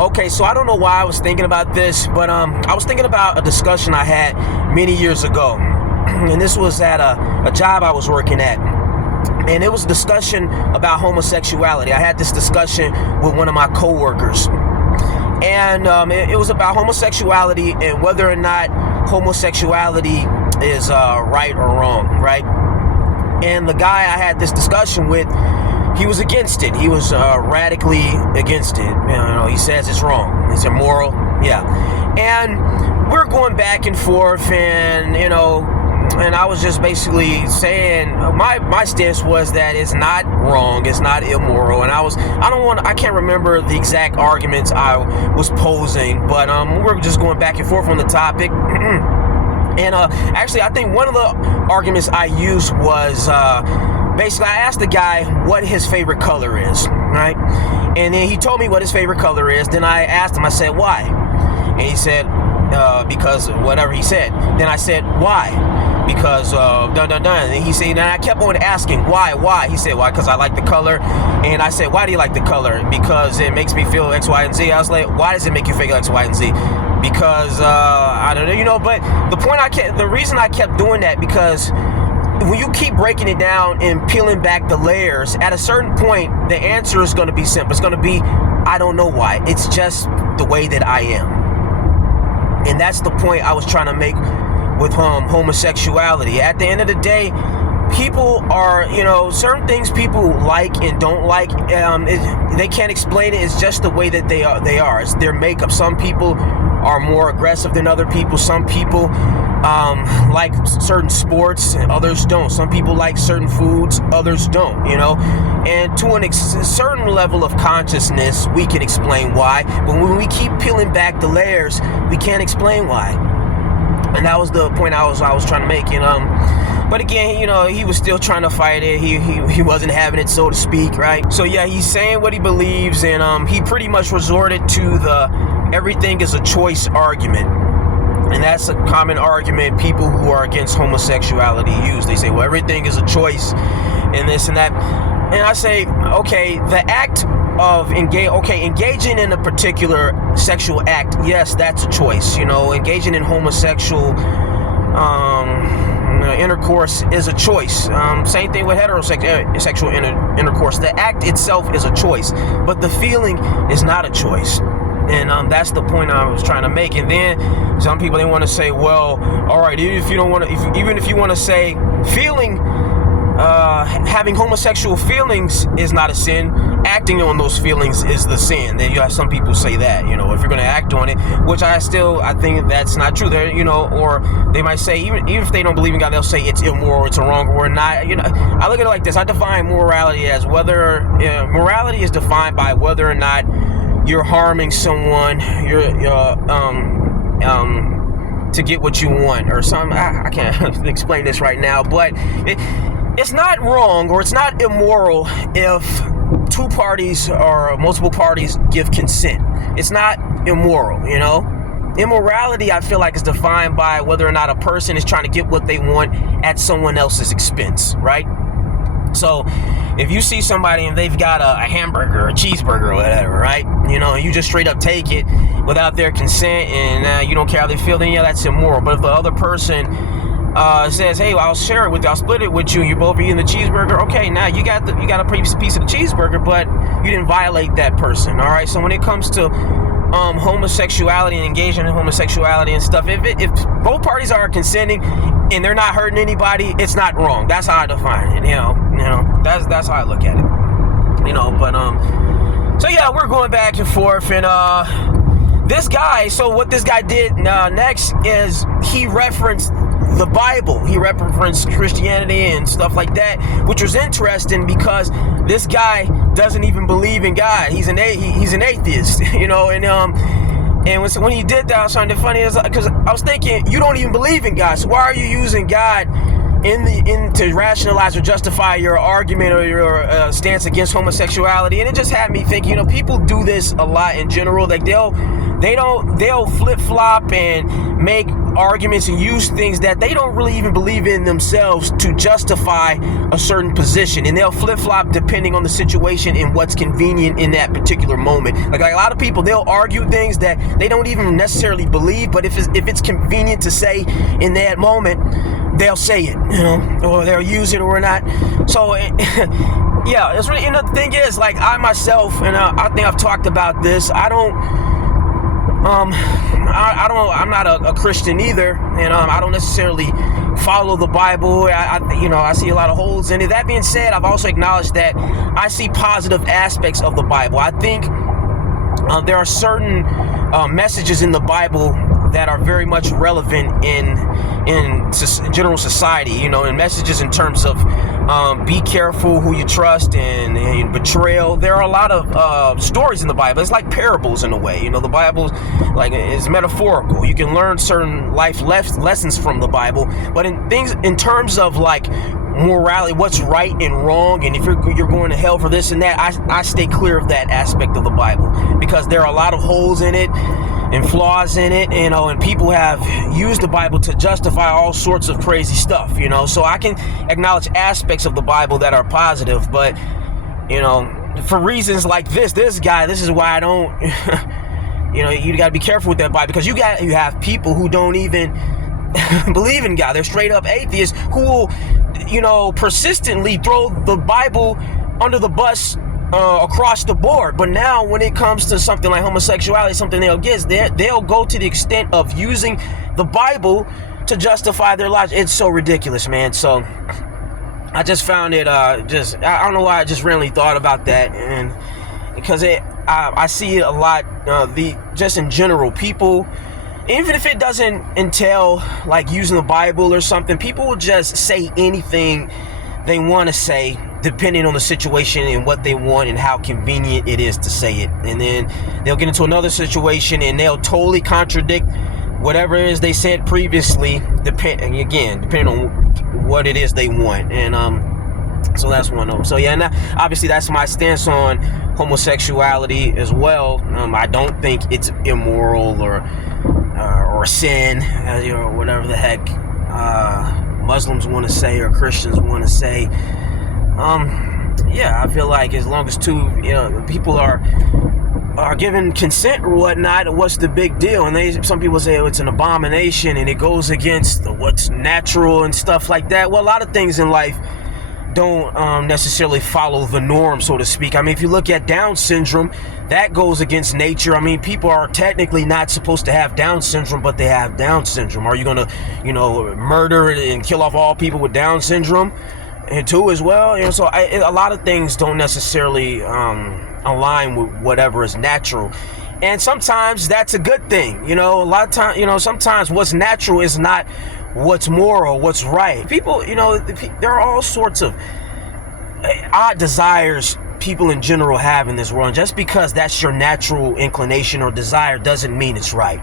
Okay, so I don't know why I was thinking about this, but I was thinking about a discussion I had many years ago. And this was at a job I was working at. And it was a discussion about homosexuality. I had this discussion with one of my coworkers. And it was about homosexuality and whether or not homosexuality is right or wrong, right? And the guy I had this discussion with, he was against it. He was radically against it. You know, he says it's wrong. It's immoral. Yeah. And we're going back and forth, and and I was just basically saying my stance was that it's not wrong, it's not immoral, and I can't remember the exact arguments I was posing, but we're just going back and forth on the topic. And actually, I think one of the arguments I used was basically I asked the guy what his favorite color is, right? And then he told me what his favorite color is. Then I asked him, I said, why? And he said, because whatever he said. Then I said, why? Because and he said, and I kept on asking why. He said, why? Because I like the color. And I said, why do you like the color? Because it makes me feel X, Y, and Z. I was like, why does it make you feel X, Y, and Z? Because I don't know, but the reason I kept doing that, because when you keep breaking it down and peeling back the layers, at a certain point the answer is going to be simple. It's going to be, I don't know why. It's just the way that I am. And that's the point I was trying to make with homosexuality. At the end of the day, people are, certain things people like and don't like. They can't explain it. It's just the way that they are. It's their makeup. Some people are more aggressive than other people. Some people like certain sports and others don't. Some people like certain foods, others don't, And to a certain level of consciousness, we can explain why. But when we keep peeling back the layers, we can't explain why. And that was the point I was trying to make. But again, he was still trying to fight it. He wasn't having it, so to speak, right? So yeah, he's saying what he believes, and he pretty much resorted to the everything is a choice argument. And that's a common argument people who are against homosexuality use. They say, well, everything is a choice and this and that. And I say, okay, the act of engaging in a particular sexual act, yes, that's a choice. Engaging in homosexual intercourse is a choice. Same thing with heterosexual intercourse. The act itself is a choice, but the feeling is not a choice. And that's the point I was trying to make. And then some people, they want to say, well, all right, even if you want to say feeling, having homosexual feelings is not a sin, acting on those feelings is the sin. Then you have some people say that, if you're going to act on it, which I think that's not true. There, or they might say, even if they don't believe in God, they'll say it's immoral, it's a wrong, or not. I look at it like this. I define morality as morality is defined by whether or not you're harming someone, to get what you want, or something. I can't explain this right now, but it's not wrong or it's not immoral if two parties or multiple parties give consent. It's not immoral, Immorality, I feel like, is defined by whether or not a person is trying to get what they want at someone else's expense, right? So if you see somebody and they've got a hamburger, a cheeseburger, or whatever, right? You just straight up take it without their consent, and you don't care how they feel, then yeah, that's immoral. But if the other person says, hey, well, I'll share it with you, I'll split it with you, you're both eating the cheeseburger, okay, now you got a piece of the cheeseburger, but you didn't violate that person, all right? So when it comes to homosexuality and engaging in homosexuality and stuff, if both parties are consenting and they're not hurting anybody, it's not wrong. That's how I define it. That's how I look at it. But so yeah, we're going back and forth, and this guy. So what this guy did next is he referenced the Bible. He referenced Christianity and stuff like that, which was interesting because this guy doesn't even believe in God. He's an atheist, And when he did that, I was finding it funny because I was thinking, you don't even believe in God, so why are you using God to rationalize or justify your argument or your stance against homosexuality? And it just had me thinking, people do this a lot in general. Like they'll they'll flip-flop and make arguments and use things that they don't really even believe in themselves to justify a certain position, and they'll flip-flop depending on the situation and what's convenient in that particular moment. Like a lot of people, they'll argue things that they don't even necessarily believe, but if it's convenient to say in that moment, they'll say it, or they'll use it or not. So yeah, it's really, and the thing is, like, I myself, and I think I've talked about this, I'm not a Christian either, and I don't necessarily follow the Bible. I see a lot of holes in it. That being said, I've also acknowledged that I see positive aspects of the Bible. I think there are certain messages in the Bible that are very much relevant in general society, and messages in terms of be careful who you trust and betrayal. There are a lot of stories in the Bible. It's like parables in a way. The Bible is metaphorical. You can learn certain life lessons from the Bible, but in terms of like morality, what's right and wrong, and if you're going to hell for this and that, I stay clear of that aspect of the Bible, because there are a lot of holes in it and flaws in it, and people have used the Bible to justify all sorts of crazy stuff, so I can acknowledge aspects of the Bible that are positive, but for reasons like this is why I don't you got to be careful with that Bible, because you have people who don't even believe in God. They're straight up atheists who will persistently throw the Bible under the bus across the board. But now when it comes to something like homosexuality, something they'll go to the extent of using the Bible to justify their lives. It's so ridiculous, man. So I just found it I don't know why I just randomly thought about that, and because I see it a lot, just in general, people, even if it doesn't entail like using the Bible or something, people will just say anything they want to say depending on the situation and what they want and how convenient it is to say it. And then they'll get into another situation and they'll totally contradict whatever it is they said previously, depending on what it is they want. And so that's one of them. So yeah, and obviously that's my stance on homosexuality as well. I don't think it's immoral or sin, whatever the heck Muslims want to say or Christians want to say. I feel like as long as people are given consent or whatnot, what's the big deal? And some people say, it's an abomination and it goes against what's natural and stuff like that. Well, a lot of things in life don't necessarily follow the norm, so to speak. I mean, if you look at Down syndrome, that goes against nature. I mean, people are technically not supposed to have Down syndrome, but they have Down syndrome. Are you gonna, murder and kill off all people with Down syndrome and too as well? So a lot of things don't necessarily align with whatever is natural. And sometimes that's a good thing. A lot of times, sometimes what's natural is not what's moral, what's right. People, there are all sorts of odd desires people in general have in this world. And just because that's your natural inclination or desire doesn't mean it's right.